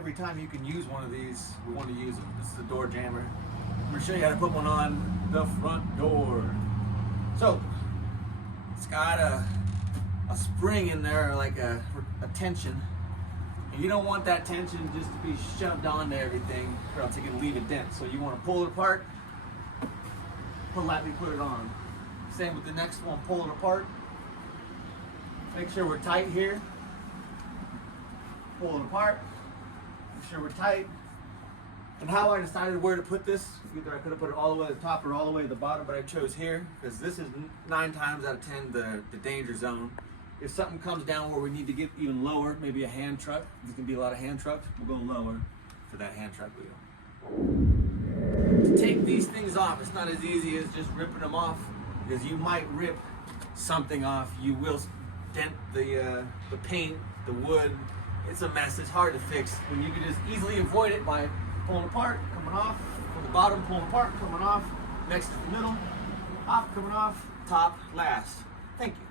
every time you can use one of these, we want to use them. This is a door jammer. I'm going to show you how to put one on the front door. So, it's got a spring in there, like a tension. And you don't want that tension just to be shoved onto everything, or else you can leave a dent. So you want to pull it apart, politely put it on. Same with the next one, pull it apart. Make sure we're tight here. Pull it apart. Make sure we're tight. And how I decided where to put this, either I could have put it all the way to the top or all the way to the bottom, but I chose here because this is 9 times out of 10 the danger zone. If something comes down where we need to get even lower, maybe a hand truck, there's gonna be a lot of hand trucks, we'll go lower for that hand truck wheel. To take these things off, it's not as easy as just ripping them off, because you might rip something off, you will dent the paint, the wood. It's a mess, it's hard to fix when you can just easily avoid it by pulling apart, coming off, from the bottom, pulling apart, coming off, next to the middle, off, coming off, top, last. Thank you.